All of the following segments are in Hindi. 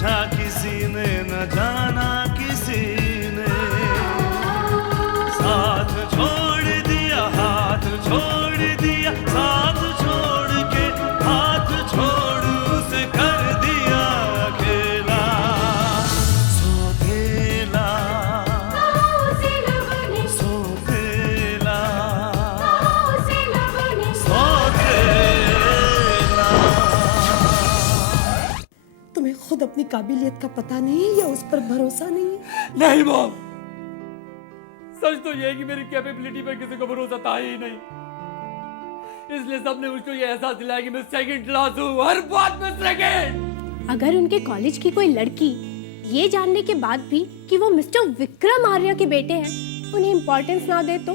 पूछा किसी ने न जाना किसी ने, साथ छोड़ दिया हाथ छोड़ दिया, साथ छोड़ के हाथ छोड़ उसे कर दिया अकेला सोतेला सोतेला सोतेला। तुम्हें खुद अपनी काबिलियत का पता नहीं या उस पर भरोसा नहीं? नहीं मॉम, सच तो ये है कि मेरी कैपेबिलिटी पर किसी को भरोसा था ही नहीं, इसलिए सबने मुझको ये एहसास दिलाया कि मैं सेकंड क्लास हूँ, हर बात में सेकंड। अगर उनके कॉलेज की कोई लड़की ये जानने के बाद भी कि वो मिस्टर विक्रम आर्या के बेटे हैं उन्हें इम्पोर्टेंस ना दे तो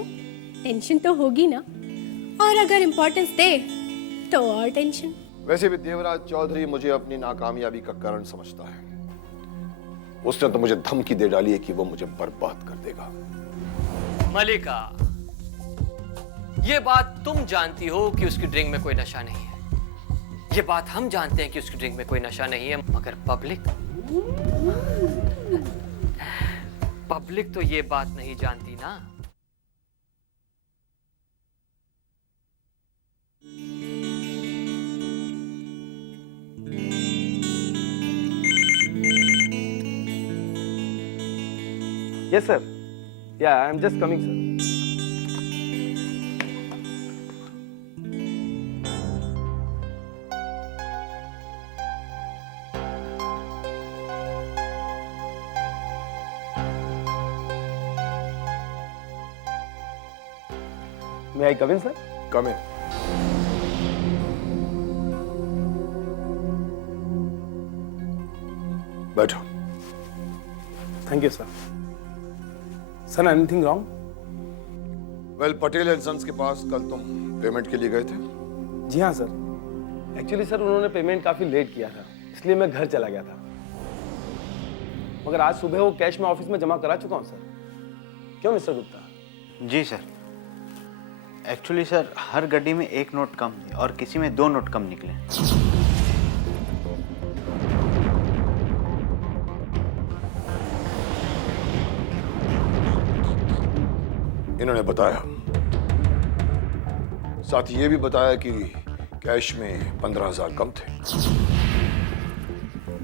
टेंशन तो होगी ना, और अगर इम्पोर्टेंस दे तो और टेंशन। वैसे भी देवराज चौधरी मुझे अपनी नाकामयाबी का कारण समझता है। उसने तो मुझे धमकी दे डाली है कि वो मुझे बर्बाद कर देगा। मलिका, ये बात तुम जानती हो कि उसकी ड्रिंक में कोई नशा नहीं है, ये बात हम जानते हैं कि उसकी ड्रिंक में कोई नशा नहीं है, मगर पब्लिक तो ये बात नहीं जानती ना। Yes, sir. Yeah, I'm just coming, sir. May I come in, sir? Come in. बैठो। Thank you, sir. Sir, anything wrong? Well, Patel and sons के पास कल तुम पेमेंट के लिए गए थे? जी हाँ सर। एक्चुअली सर उन्होंने पेमेंट काफी लेट किया था, इसलिए मैं घर चला गया था। मगर आज सुबह वो कैश में ऑफिस में जमा करा चुका हूँ सर। क्यों मिस्टर गुप्ता? जी सर। एक्चुअली सर हर गड्डी में एक नोट कम और किसी में 2 नोट कम निकले। इन्होंने बताया, साथ ही ये भी बताया कि कैश में 15,000 कम थे।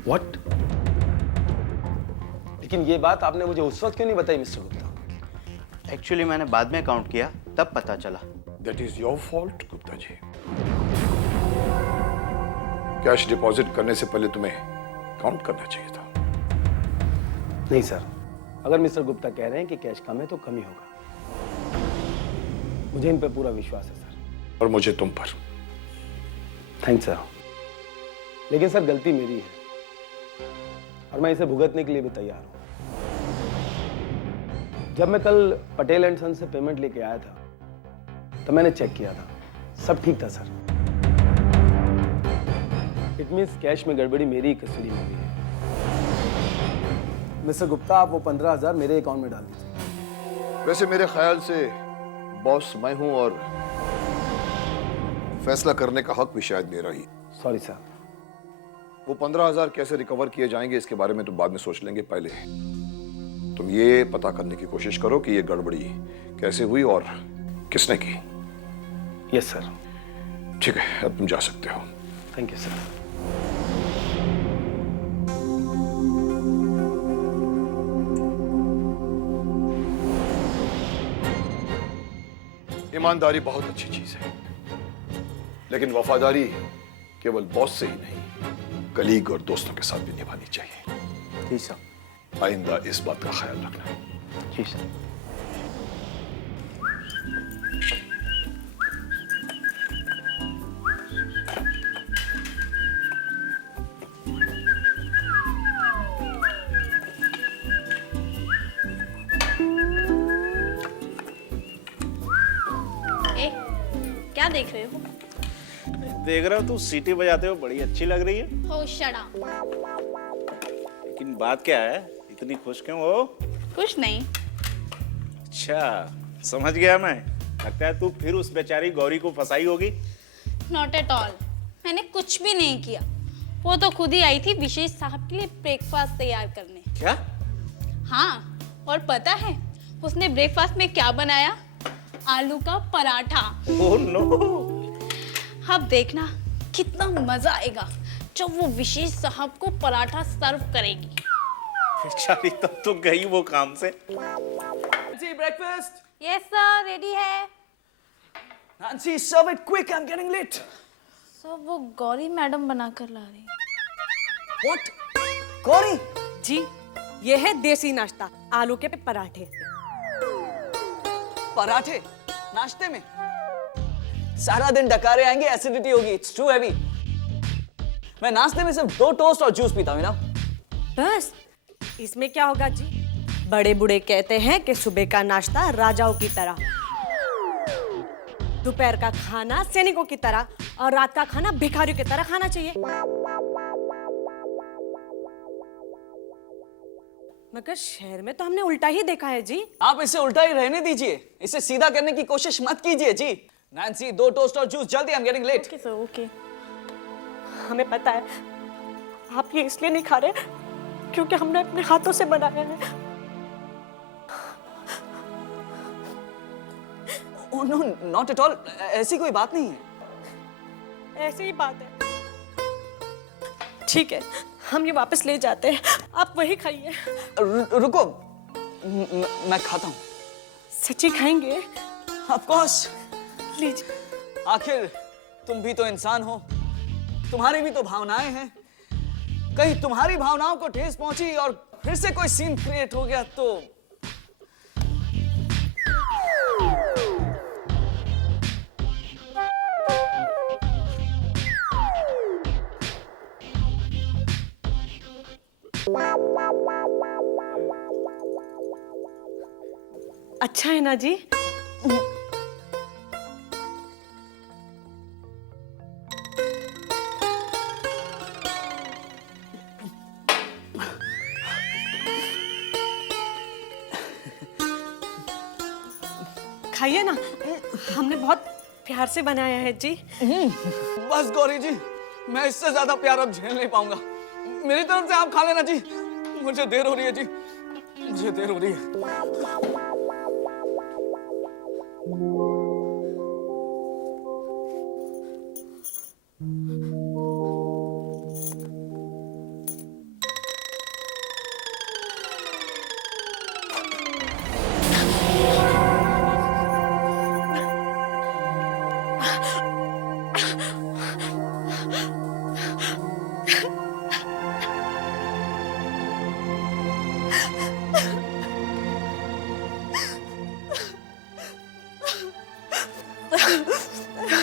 व्हाट? लेकिन ये बात आपने मुझे उस वक्त क्यों नहीं बताई मिस्टर गुप्ता? एक्चुअली मैंने बाद में काउंट किया तब पता चला। That is your fault Gupta ji. Cash deposit करने से पहले तुम्हें काउंट करना चाहिए था। नहीं सर, अगर मिस्टर गुप्ता कह रहे हैं कि कैश कम है तो कम ही होगा। मुझे इन पर पूरा विश्वास है सर। और मुझे तुम पर। Thanks sir. लेकिन सर गलती मेरी है और मैं इसे भुगतने के लिए भी तैयार हूं। जब मैं कल पटेल एंड सन से पेमेंट लेके आया था तो मैंने चेक किया था, सब ठीक था सर। इट मीन्स कैश में गड़बड़ी मेरी कस्टडी में भी है। मिस्टर गुप्ता, आप वो 15,000 मेरे अकाउंट में डाल दीजिए। वैसे मेरे ख्याल से बॉस मैं हूं और फैसला करने का हक भी शायद मेरा ही। Sorry sir. वो 15,000 कैसे रिकवर किए जाएंगे इसके बारे में तो बाद में सोच लेंगे। पहले तुम ये पता करने की कोशिश करो कि ये गड़बड़ी कैसे हुई और किसने की। Yes sir. ठीक है, अब तुम जा सकते हो। Thank you sir. ईमानदारी बहुत अच्छी चीज है, लेकिन वफादारी केवल बॉस से ही नहीं, कलीग और दोस्तों के साथ भी निभानी चाहिए। जी सर। आइंदा इस बात का ख्याल रखना। जी सर। क्या देख रहे हो? देख रहा हूँ तू सीटी बजाते हो, बड़ी अच्छी लग रही है। हो शट अप। लेकिन बात क्या है, इतनी खुश क्यों हो? कुछ नहीं। अच्छा, समझ गया मैं। लगता है तू फिर उस बेचारी गौरी को फंसाई होगी। नॉट एट ऑल, मैंने कुछ भी नहीं किया। वो तो खुद ही आई थी विशेष साहब के लिए ब्रेकफास्ट तैयार करने। क्या? हाँ, और पता है उसने ब्रेकफास्ट में क्या बनाया? आलू का पराठा। Oh no. अब देखना कितना मजा आएगा जब वो विशेष साहब को पराठा सर्व करेगी। बेचारी तब तो गई वो काम से। Nancy, breakfast. Yes sir, ready है। Nancy, serve it quick. I'm getting late. Sir वो गौरी मैडम बना कर ला रही। What? गौरी? जी, ये है देसी नाश्ता, आलू के पराठे। पराठे नाश्ते में? सारा दिन डकारे आएंगे, एसिडिटी होगी। It's too heavy. मैं नाश्ते में सिर्फ 2 टोस्ट और जूस पीता हूं ना। बस इसमें क्या होगा जी? बड़े बूढ़े कहते हैं कि सुबह का नाश्ता राजाओं की तरह, दोपहर का खाना सैनिकों की तरह और रात का खाना भिखारियों की तरह खाना चाहिए। मगर शहर में तो हमने उल्टा ही देखा है जी। आप इसे उल्टा ही रहने दीजिए, इसे सीधा करने की कोशिश मत कीजिए जी। नैन्सी, 2 टोस्ट और जूस जल्दी, I am getting late. Okay sir, okay. हमें पता है आप ये इसलिए नहीं खा रहे क्योंकि हमने अपने हाथों से बनाया है। Oh no, not at all, ऐसी कोई बात नहीं है। ऐसी ही बात है। ठीक है, हम ये वापस ले जाते हैं, आप वही खाइए। रुको, मैं खाता हूँ। सच्ची खाएंगे? Of course. लीजिए। आखिर तुम भी तो इंसान हो, तुम्हारी भी तो भावनाएं हैं। कहीं तुम्हारी भावनाओं को ठेस पहुंची और फिर से कोई सीन क्रिएट हो गया तो। अच्छा है ना जी? खाइए ना, हमने बहुत प्यार से बनाया है जी। बस गौरी जी, मैं इससे ज्यादा प्यार अब झेल नहीं पाऊंगा। मेरी तरफ से आप खा लेना जी। मुझे देर हो रही है जी, मुझे देर हो रही है।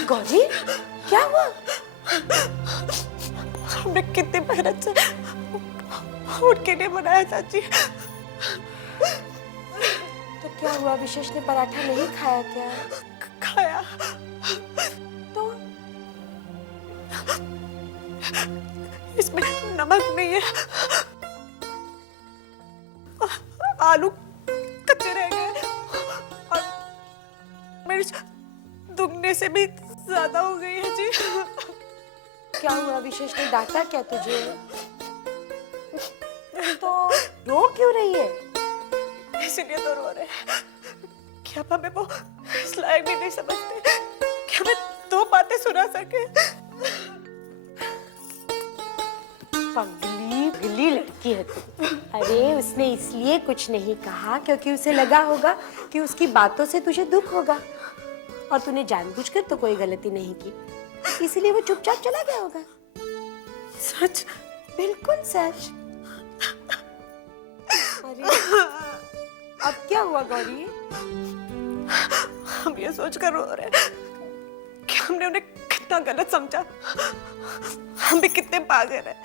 गौरी, क्या हुआ? हमने कितने मेहनत से उठ के नहीं बनाया चाची। तो क्या हुआ, विशेष ने पराठा नहीं खाया क्या? खाया तो इसमें नमक नहीं है, आलू कच्चे रह गए और मिर्च दुगने से भी ज्यादा हो गई है जी। क्या हुआ, विशेष ने डांटा क्या तुझे? तो रो क्यों रही है? इसीलिए तो रो रहे हैं कि आप हमें वो इस लायक भी नहीं समझते कि हमें 2 बातें सुना सके। पगली लड़की है तू। अरे उसने इसलिए कुछ नहीं कहा क्योंकि उसे लगा होगा कि उसकी बातों से तुझे दुख होगा और तूने जानबूझकर तो कोई गलती नहीं की, इसलिए वो चुपचाप चला गया होगा। सच? बिल्कुल सच। अरे अब क्या हुआ गौरी? हम ये सोचकर रो रहे हैं कि हमने उन्हें कितना गलत समझा। हम भी कितने पागल हैं।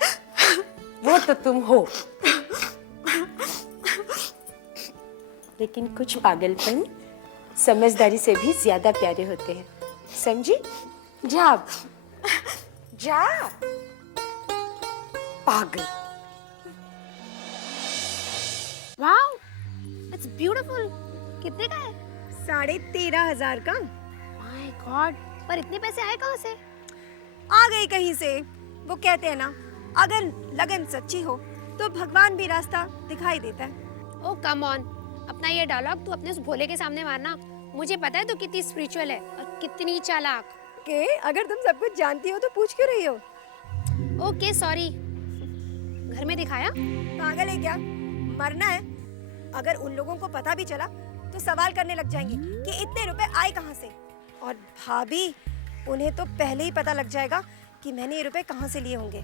वो तो तुम हो, लेकिन कुछ पागलपन समझदारी से भी ज्यादा प्यारे होते हैं, समझी? जा अब, जा। पागल। Wow, it's beautiful. कितने का है? 13,500 का। माय गॉड, पर इतने पैसे आए कहाँ से? आ गई कहीं से। वो कहते हैं ना, अगर लगन सच्ची हो तो भगवान भी रास्ता दिखाई देता है। ओ कम ऑन, अपना ये डायलॉग तू अपने उस भोले के सामने मारना। मुझे पता है तू कितनी स्पिरिचुअल है और कितनी चालाक। के अगर तुम सब कुछ जानती हो तो पूछ क्यों रही हो? Okay sorry. घर में दिखाया? पागल है क्या? मरना है? अगर उन लोगों को पता भी चला तो सवाल करने लग जाएंगे कि इतने रुपए आए कहाँ से। और भाभी, उन्हें तो पहले ही पता लग जाएगा कि मैंने ये रुपए कहाँ से लिए होंगे।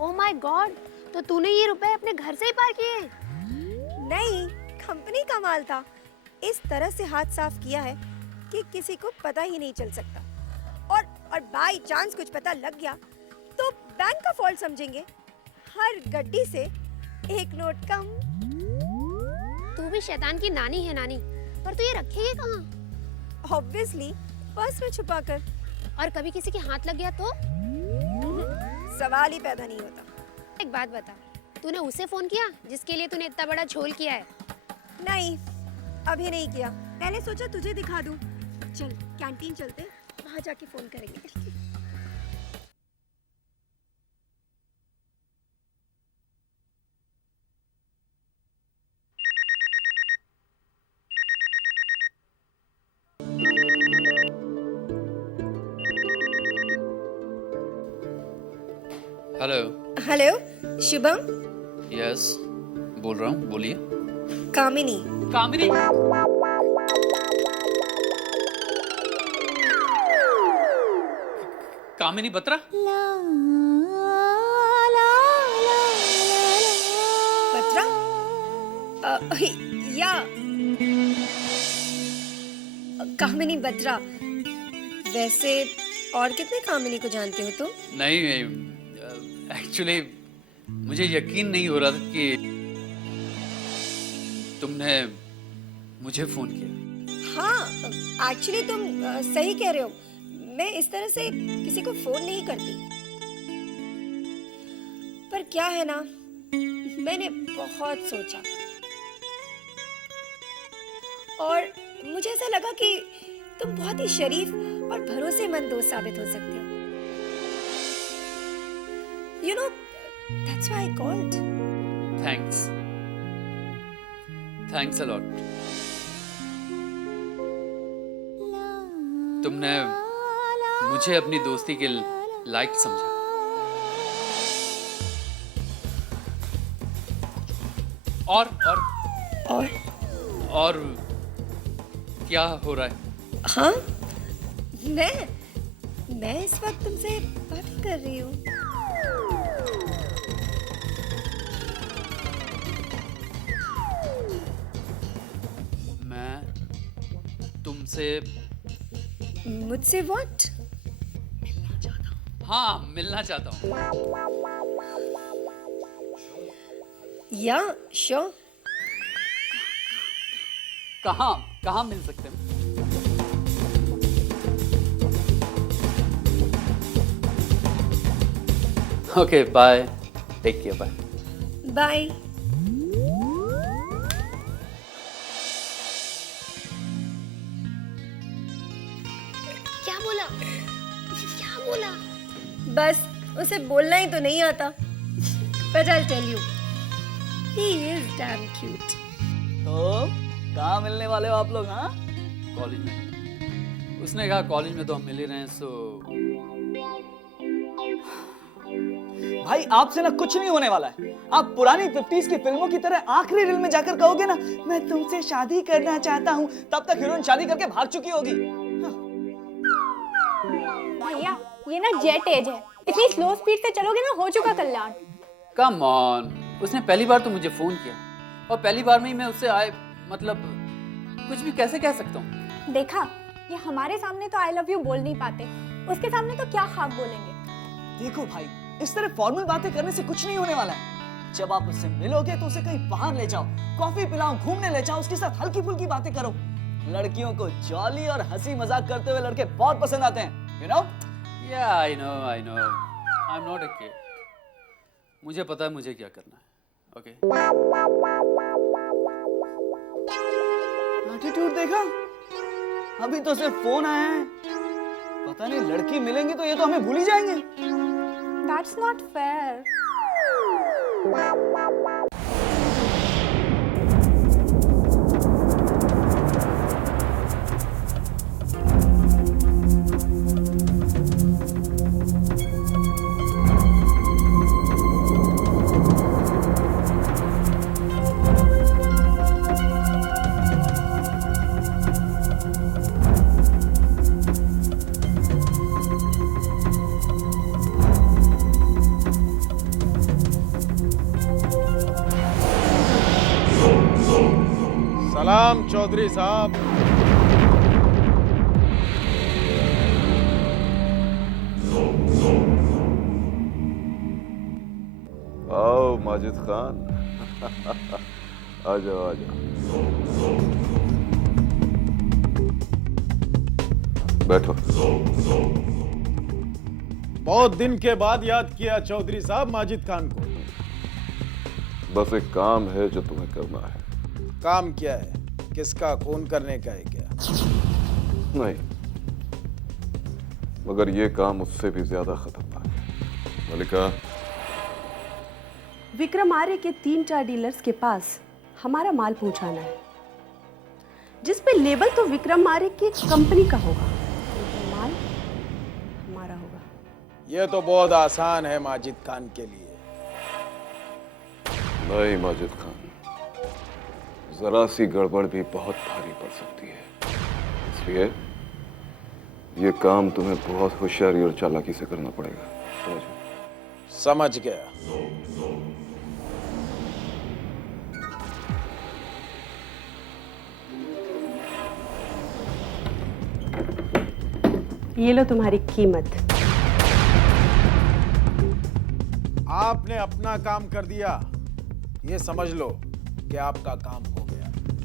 ओ माय गॉड, तो तूने ये रुपए अपने घर से ही पार किए? नहीं, कंपनी का माल था। इस तरह से हाथ साफ किया है कि किसी को पता ही नहीं चल सकता। और बाई चांस कुछ पता लग गया तो बैंक का फॉल्ट समझेंगे। हर गड्डी से एक नोट कम। तू भी शैतान की नानी है नानी, पर तू ये रखेगी कहाँ? ऑब्वियसली पर्स में छुपा कर। और कभी किसी के हाथ लग गया तो? सवाल ही पैदा नहीं होता। एक बात बता, तूने उसे फोन किया जिसके लिए तूने इतना बड़ा झोल किया है? नहीं, अभी नहीं किया। पहले सोचा तुझे दिखा दूं। चल कैंटीन चलते, वहां जाके फोन करेंगे। हेलो। हेलो, शुभम। यस, बोल रहा हूँ, बोलिए। कामिनी। कामिनी? कामिनी बत्रा? बत्रा? या कामिनी बत्रा। वैसे और कितने कामिनी को जानते हो तुम? नहीं, एक्चुअली मुझे यकीन नहीं हो रहा था कि तुमने मुझे फोन किया। हाँ, एक्चुअली तुम सही कह रहे हो। मैं इस तरह से किसी को फोन नहीं करती। पर क्या है ना, मैंने बहुत सोचा और मुझे ऐसा लगा कि तुम बहुत ही शरीफ और भरोसेमंद दोस्त साबित हो सकते हो। You know, that's why I called. Thanks a lot. तुमने मुझे अपनी दोस्ती के लायक समझा। और क्या हो रहा है? हाँ, मैं इस वक्त तुमसे बात कर रही हूँ। तुमसे मुझसे व्हाट? हाँ, मिलना चाहता हूँ। या श्योर। कहाँ मिल सकते हैं? Okay, bye, take care, bye. Bye. क्या बोला? बस उसे बोलना ही तो नहीं आता। But I'll tell you, he is damn cute. तो कहाँ मिलने वाले हो आप लोग? हाँ, कॉलेज में। उसने कहा कॉलेज में तो हम मिल ही रहे हैं, सो भाई आपसे ना कुछ नहीं होने वाला है। आप पुरानी 50s की फिल्मों की तरह आखिरी रील में जाकर कहोगे ना, मैं तुमसे शादी करना चाहता हूँ, तब तक हीरोइन शादी करके भाग चुकी होगी। भैया, ये ना जेट एज है। इतनी स्लो स्पीड से चलोगे ना, हो चुका कल्याण। कम ऑन, उसने पहली बार तो मुझे फोन किया और पहली बार में ही मैं उससे मतलब कुछ भी कैसे कह सकता हूँ? देखा, ये हमारे सामने तो आई लव यू बोल नहीं पाते, उसके सामने तो क्या खाक बोलेंगे। देखो भाई, इस तरह फॉर्मल बातें करने से कुछ नहीं होने वाला है। जब आप उससे मिलोगे तो उसे कहीं बाहर ले जाओ, कॉफी पिलाओ, घूमने ले जाओ, उसके साथ हल्की फुल्की बातें करो। लड़कियों को जॉली और हंसी मजाक करते हुए लड़के बहुत पसंद आते हैं, you know? Yeah, I know. I'm not a kid. मुझे पता है मुझे क्या करना है, ओके? एटीट्यूड देखा? अभी तो सिर्फ फोन आया है, पता नहीं लड़की मिलेंगी तो ये तो हमें भूल ही जाएंगे। That's not fair. सलाम चौधरी साहब। आओ माजिद खान। आ जाओ आ जाओ, बैठो। बहुत दिन के बाद याद किया चौधरी साहब माजिद खान को। बस एक काम है जो तुम्हें करना है। काम क्या है? किसका खून करने का है क्या? नहीं, मगर ये काम उससे भी ज्यादा खतरनाक है। मलिका, विक्रम आर्य के 3-4 डीलर्स के पास हमारा माल पहुंचाना है, जिस पे लेबल तो विक्रम आर्य की कंपनी का होगा, लेकिन माल हमारा होगा। ये तो बहुत आसान है माजिद खान के लिए। नहीं माजिद खान, जरा सी गड़बड़ भी बहुत भारी पड़ सकती है। इसलिए ये काम तुम्हें बहुत होशियारी और चालाकी से करना पड़ेगा। समझ गए? समझ गया। ये लो तुम्हारी कीमत। आपने अपना काम कर दिया, ये समझ लो कि आपका काम हो गया।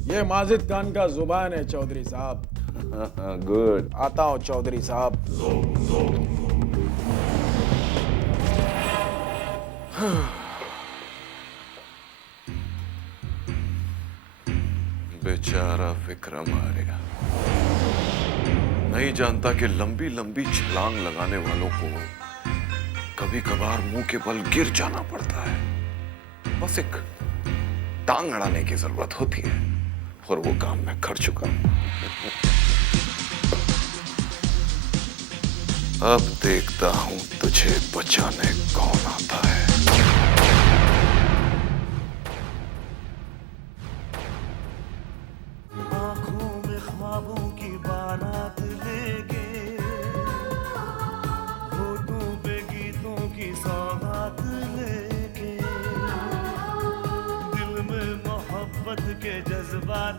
ये माजिद खान का जुबान है चौधरी साहब। गुड। आता हूं चौधरी साहब। बेचारा विक्रम आर्य, नहीं जानता कि लंबी लंबी छलांग लगाने वालों को कभी कभार मुंह के बल गिर जाना पड़ता है। बस एक टांग अड़ाने की जरूरत होती है, और वो काम मैं कर चुका हूं। अब देखता हूं तुझे बचाने कौन आता है। आंखों में ख्वाबों की बारात लेके, होठों पे गीतों की सौगात लेके, दिल में मोहब्बत के जज्बात